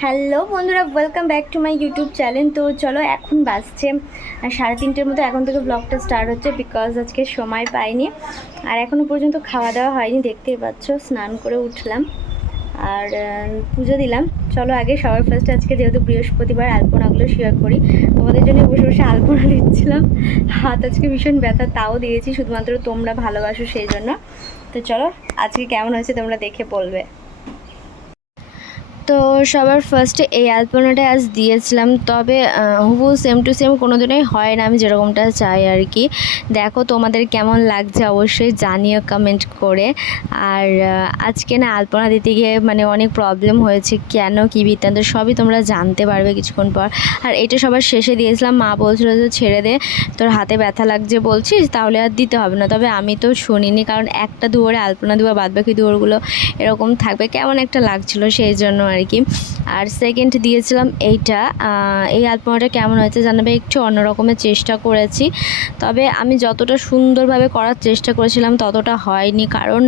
Hello বন্ধুরা welcome back to my YouTube channel তো চলো এখন বাজছে সাড়ে তিনটের মতো এখন থেকে ব্লগটা স্টার্ট হচ্ছে বিকজ আজকে সময় পাইনি। আর এখনও পর্যন্ত খাওয়া দাওয়া হয়নি, দেখতেই পাচ্ছ, স্নান করে উঠলাম। আর পুজো দিলাম। চলো আগে সবার ফার্স্টে আজকে যেহেতু বৃহস্পতিবার, আলপনাগুলো শেয়ার করি। তোমাদের জন্য বসে বসে আলপনা দিচ্ছিলাম। হাত আজকে ভীষণ ব্যথা, তাও দিয়েছি, শুধুমাত্র তোমরা ভালোবাসো সেই জন্য। তো চলো, আজকে কেমন হয়েছে তোমরা দেখে বলবে। তো সবার ফার্স্টে এই আলপনাটা আজ দিয়েছিলাম। তবে হুবু সেম টু সেম কোনো দিনই হয় না, আমি যেরকমটা চাই আর কি। দেখো তোমাদের কেমন লাগছে অবশ্যই জানিও কমেন্ট করে। আর আজকে না আলপনা দিতে গিয়ে মানে অনেক প্রবলেম হয়েছে। কেন, কী বৃত্তান্ত, সবই তোমরা জানতে পারবে কিছুক্ষণ পর। আর এটা সবার শেষে দিয়েছিলাম। মা বলছিল যে, ছেড়ে দে, তোর হাতে ব্যথা লাগছে বলছিস, তাহলে আর দিতে হবে না। তবে আমি তো শুনিনি, কারণ একটা দুয়ারে আলপনা দেওয়া বাদ বাকি দুয়ারগুলো এরকম থাকবে। কেমন একটা লাগছিল সেই জন্য আর কি। আর সেকেন্ড দিয়েছিলাম এইটা। এই আলপনাটা কেমন হয়েছে জানাবে একটু অন্য রকমের চেষ্টা করেছি। তবে আমি যতটা সুন্দরভাবে করার চেষ্টা করেছিলাম ততটা হয়নি। কারণ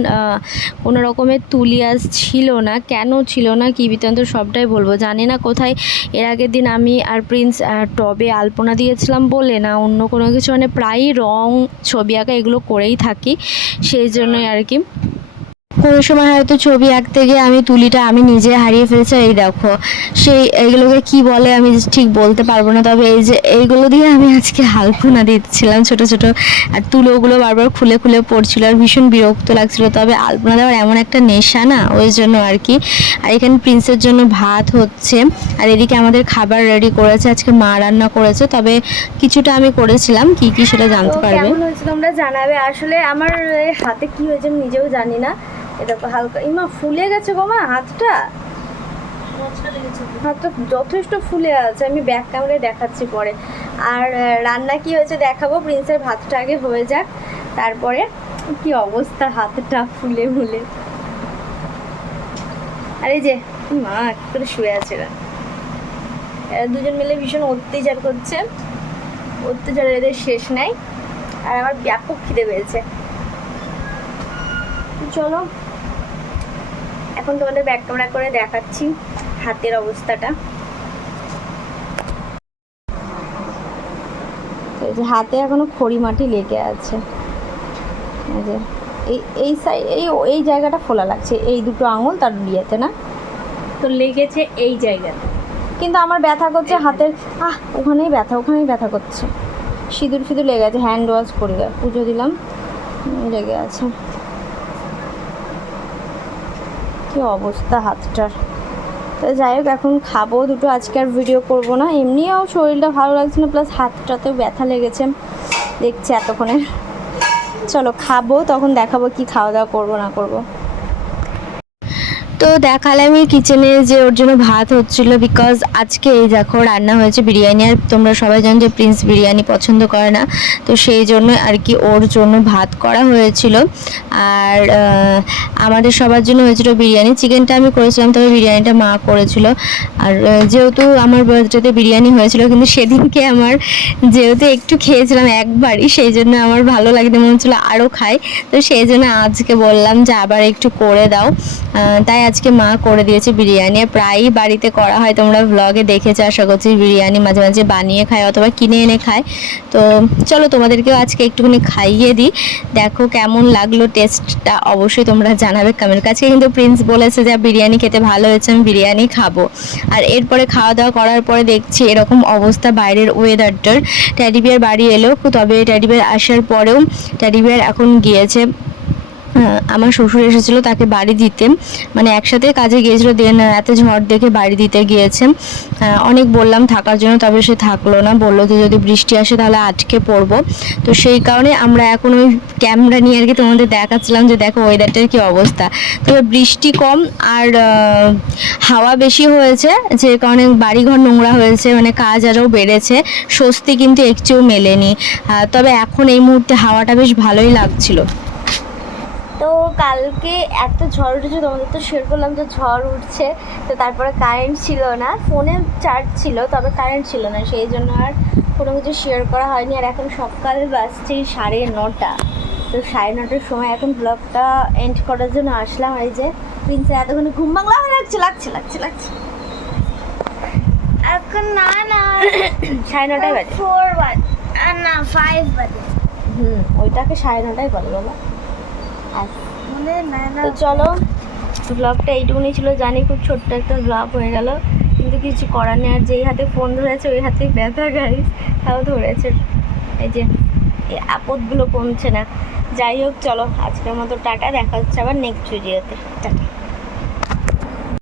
কোনো রকমের তুলিয়াজ ছিল না, কেন ছিল না কি বৃত্তান্ত সবটাই বলব। জানি না কোথায়। এর আগের দিন আমি আর প্রিন্স টবে আলপনা দিয়েছিলাম বলে না, অন্য কোনো কিছু মানে প্রায়ই রং, ছবি আঁকা এগুলো করেই থাকি। সেই জন্যই আর কি। কোনো সময় হয়তো ছবি আঁকতে গিয়ে আমি তুলিটা আমি নিজে হারিয়ে ফেলছি এই দেখো। সেই এইগুলোকে কি বলে আমি ঠিক বলতে পারব না তবে এই যে এইগুলো দিয়ে আমি আজকে আলপনা দিচ্ছিলাম ছোট ছোট। আর তুলোগুলো বারবার খুলে খুলে পড়ছিল আর ভীষণ বিরক্ত লাগছিল তবে আলপনা দেওয়ার এমন একটা নেশা না ওই জন্য আর কি। আর এখানে প্রিন্সের জন্য ভাত হচ্ছে আর এদিকে আমাদের খাবার রেডি করেছে আজকে মা রান্না করেছে তবে কিছুটা আমি করেছিলাম কি কি সেটা জানতে পারবে। তোমরা জানাবে? আসলে আমার হাতে কি হয়েছে আমি নিজেও জানি না। এটা হালকা ইমা, ফুলে গেছে গো মা, হাতটা। হাতটা যথেষ্ট ফুলে আছে, আমি ব্যাক ক্যামেরায় দেখাচ্ছি পরে। আর রান্না কি হয়েছে দেখাবো, প্রিন্সের ভাতটা আগে হয়ে যাক, তারপরে কি অবস্থা, হাতটা ফুলে ফুলে। আর যে, মা করে শুয়ে আছে এরা। এরা দুজন মিলে ভীষণ অত্যাচার করছে। অত্যাচারের এদের শেষ নাই। আর আমার ব্যাপক খিদে পেয়েছে। চলো এখন তোমাদের ব্যাক ক্যামেরা করে দেখাচ্ছি হাতের অবস্থাটা। এই যে হাতে এখনও খড়ি মাটি লেগে আছে। এই যে এই এই সাইড এই এই জায়গাটা ফোলা লাগছে। এই দুটো আঙুল তার ইয়েতে না? তো লেগেছে এই জায়গাতে। কিন্তু আমার ব্যথা করছে হাতের আহ ওখানেই ব্যথা ওখানেই ব্যথা করছে। সিঁদুর ফিঁদুর লেগে আছে হ্যান্ড ওয়াশ করে পুজো দিলাম লেগে আছে। কি অবস্থা হাতটার? তো যাই হোক, এখন খাব, দুটো আজকে আর ভিডিও করব না। এমনিও শরীরটা ভালো লাগছে না প্লাস হাতটাতেও ব্যথা লেগেছে। দেখছি এতক্ষণে। চলো, খাব, তখন দেখাবো কি খাওয়া দাওয়া করব, না করব। তো দেখালাম এই কিচেনে যে ওর জন্য ভাত হচ্ছিল বিকজ আজকে এই দেখো রান্না হয়েছে বিরিয়ানি, আর তোমরা সবাই জানো যে প্রিন্স বিরিয়ানি পছন্দ করে না। তো সেই জন্য আর কি ওর জন্য ভাত করা হয়েছিল। আর আমাদের সবার জন্য হয়েছিল বিরিয়ানি। চিকেনটা আমি করেছিলাম, তবে বিরিয়ানিটা মা করেছিল। আর যেহেতু আমার বার্থডেতে বিরিয়ানি হয়েছিল, কিন্তু সেদিনকে আমার যেহেতু একটু খেয়েছিলাম একবারই, সেই জন্য আমার ভালো লাগতে মনে হচ্ছিল আরও খাই। তো সেই জন্য আজকে বললাম যে আবার একটু করে দাও। তাই আজকে মা করে দিয়েছে বিরিয়ানি। প্রায়ই বাড়িতে করা হয়, তোমরা ব্লগে দেখেছ, আশা করছি বিরিয়ানি মাঝে মাঝে বানিয়ে খায় অথবা কিনে এনে খায়। তো চলো তোমাদেরকেও আজকে একটুখানি খাইয়ে দিই। দেখো কেমন লাগল টেস্টটা অবশ্যই তোমরা জানাবে কমেন্ট কাছে কিন্তু প্রিন্স বলেছে যে বিরিয়ানি খেতে ভালো হয়েছে, আমি বিরিয়ানি খাব। আর এরপরে খাওয়া দাওয়া করার পরে দেখছি এরকম অবস্থা বাইরের ওয়েদারটার ট্যাডি বিয়ার বাড়ি এলো, তবে ট্যাডি বিয়ার আসার পরেও ট্যাডি বিয়ার এখন গিয়েছে। আমার শ্বশুর এসেছিল তাকে বাড়ি দিতে। মানে একসাথে কাজে গিয়েছিল দেন এত ঝড় দেখে বাড়ি দিতে গিয়েছে। অনেক বললাম থাকার জন্য, তবে সে থাকল না। বলল যে, যদি বৃষ্টি আসে তাহলে আটকে পড়ব। তো সেই কারণে আমরা এখন ওই ক্যামেরা নিয়ে আর কি তোমাদের দেখাচ্ছিলাম যে, দেখো ওয়েদারটার কি অবস্থা? তবে বৃষ্টি কম আর হাওয়া বেশি হয়েছে, যে কারণে বাড়িঘর নোংরা হয়েছে মানে কাজ আরও বেড়েছে। স্বস্তি কিন্তু একটুও মেলেনি। তবে এখন এই মুহূর্তে হাওয়াটা বেশ ভালোই লাগছিল। কালকে এত ঝড় উঠেছে তোমাদের তো শেয়ার করলাম তো ঝড় উঠছে তো তারপরে কারেন্ট ছিল না ফোনে চার্জ ছিল তবে কারেন্ট ছিল না সেই জন্য আর কোনো কিছু শেয়ার করা হয়নি। আর এখন সকাল বাজছে সাড়ে নটা তো সাড়ে নটার সময় এখন ব্লগটা এন্ড করার জন্য আসলাম এই যে প্রিন্সের এতক্ষণে ঘুম বাংলা হয়ে লাগছে লাগছে লাগছে লাগছে। এখন না না। সাড়ে নটায় বাজে। ফোর বাজে না ফাইভ বাজে। হুম ওইটাকে সাড়ে নটায় বলে না না তো চলো ব্লগটা এইটুকুনি ছিল, জানি খুব ছোট্ট একটা ব্লগ হয়ে গেল, কিন্তু কিছু করার নেই, আর যেই হাতে ফোন ধরেছে, ওই হাতে ব্যথা গাড়ি তাও ধরেছে। এই যে, এই আপদগুলো কমছে না। যাই হোক, চলো, আজকের মতো টাটা, দেখা হচ্ছে আবার নেক্সট ভিডিওতে টাটা।